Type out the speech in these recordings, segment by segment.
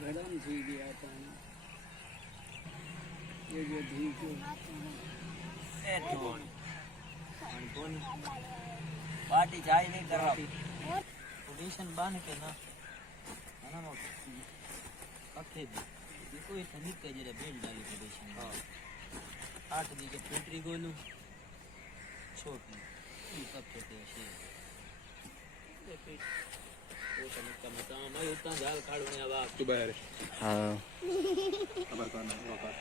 गरम थी गया था ये जो ठीक है पार्टी चाय नहीं कर रहा पोजीशन बन के ना है ना कथे दी देखो ये सभी के जरे बेल डाली पोजीशन हां 8 दी के पेट्री गोलू छोटी ये कथे थे शे देखो वो तो निकल मैं उतना जाल काढू ने अब तू बाहर हां अब करना वापस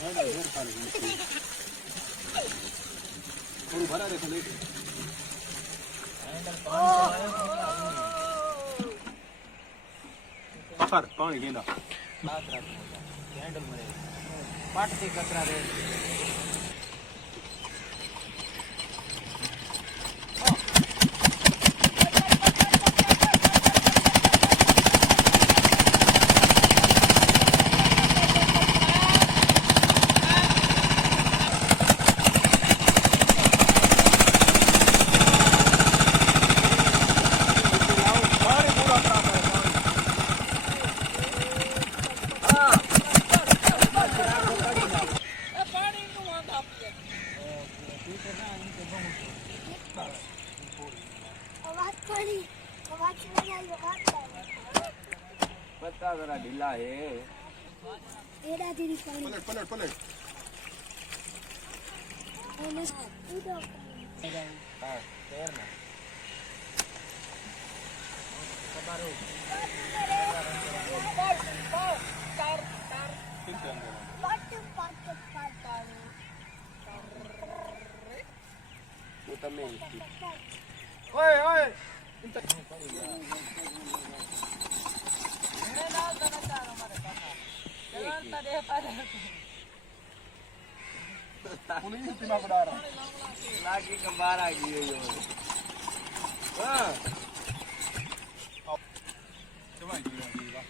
ना जोर पानी थोड़ी भरा रे खाली पकड़ पानी गेंदा बात रख हैंडल मरे पाट से कचरा रे पत्ता जरा ढीला है एड़ा तेरी पानी पलट पलट पलट हां पैर ना कबारो तार तार ठीक है पट पट पट वो तमे ओए ओए लागी कबार आ गई है हां चवाई गई वाह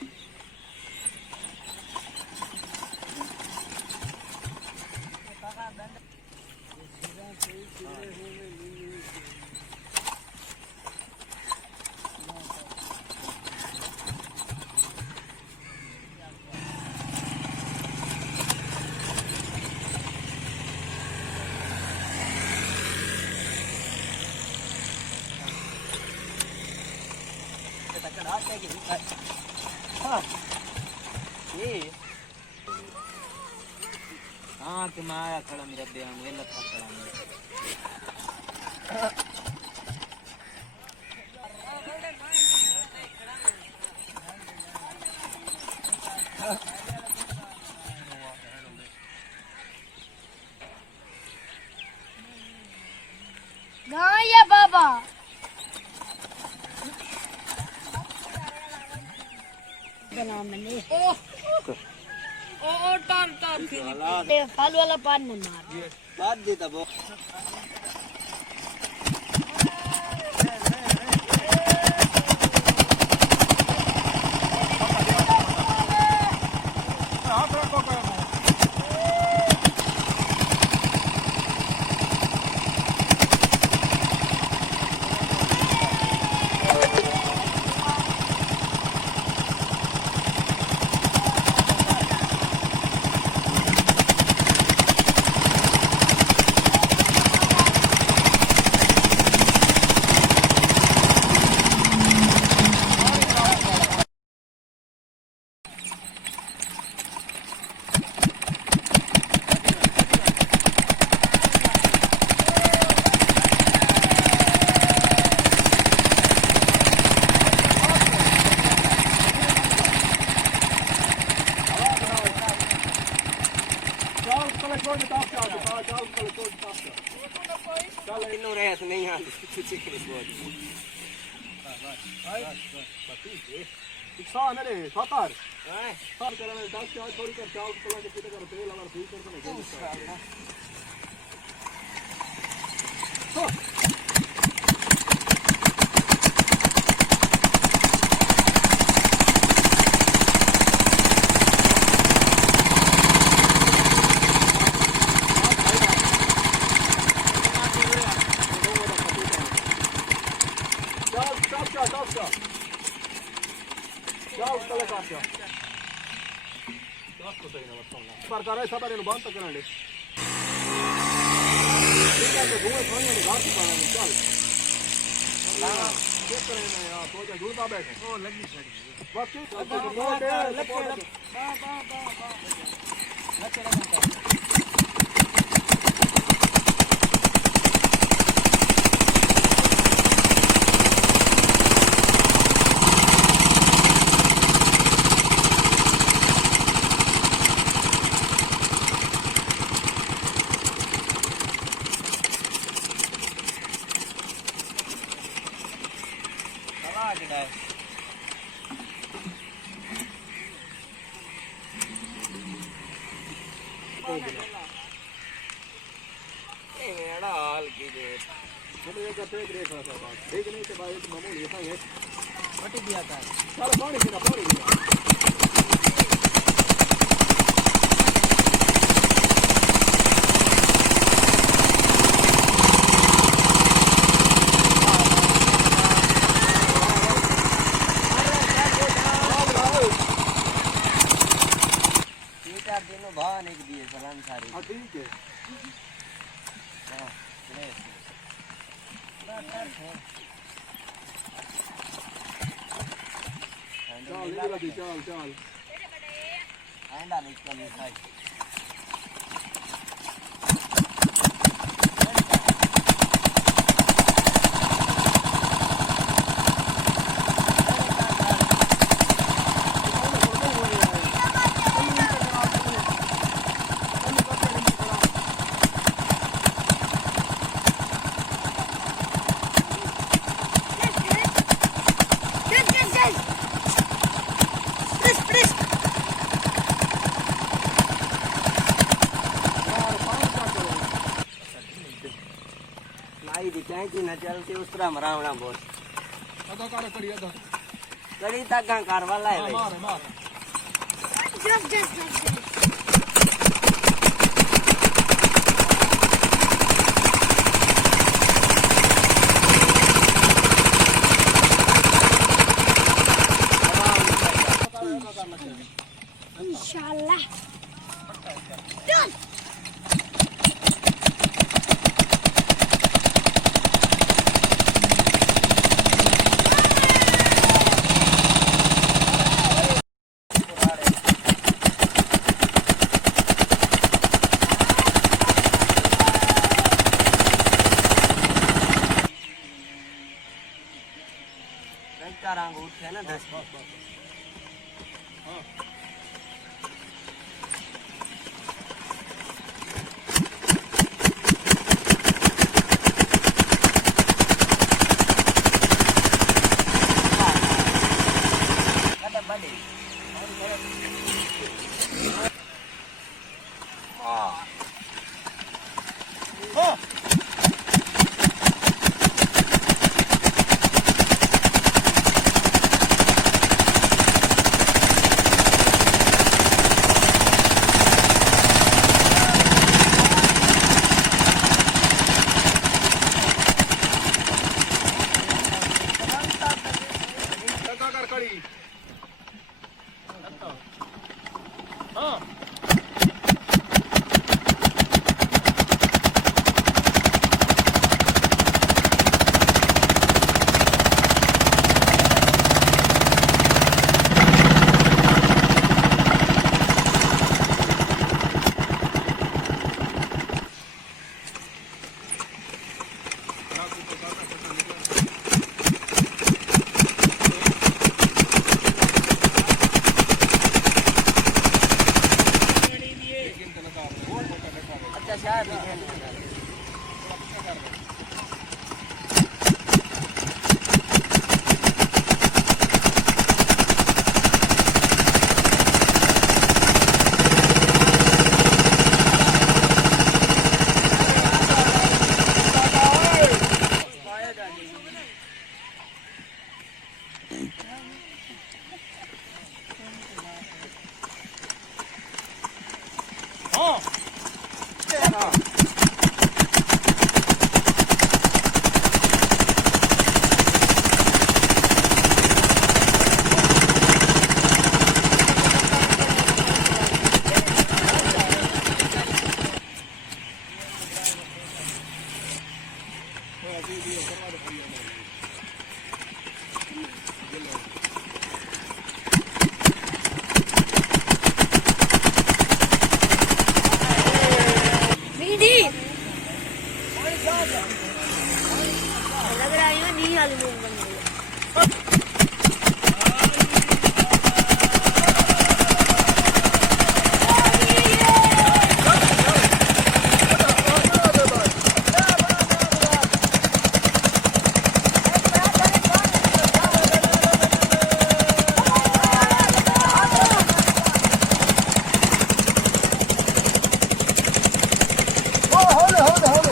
हाँ कि मैं आया खड़ा मेरा बयान वेला था खड़ा ना या बाबा नाम नहीं ओ टान टान ये फल वाला पान न मार बात देता वो कल छोड़ दे ताप चाल चाल कल छोड़ ताप चल इनो रेस नहीं आ कुछ के बोल हाय ठीक है इक्सा मेरे सातार हां सब चला मैं ताप चाल थोड़ी कर चाल कल के किते कर तेल और ठीक कर तो नहीं सरकार सब बंद तक करेंगे ठीक है चल चल एंडा निकल है ना चलती उस तरह मरावना बोल अदा कर कड़ी अदा कड़ी तक कर वाला है मार मार जस्ट इंशाल्लाह डन रंग उठे ना 10 हां कदा बड़ी हां हाँ शायद ही नींदी लग रहा है नी वाली मूव बन रही है hold it.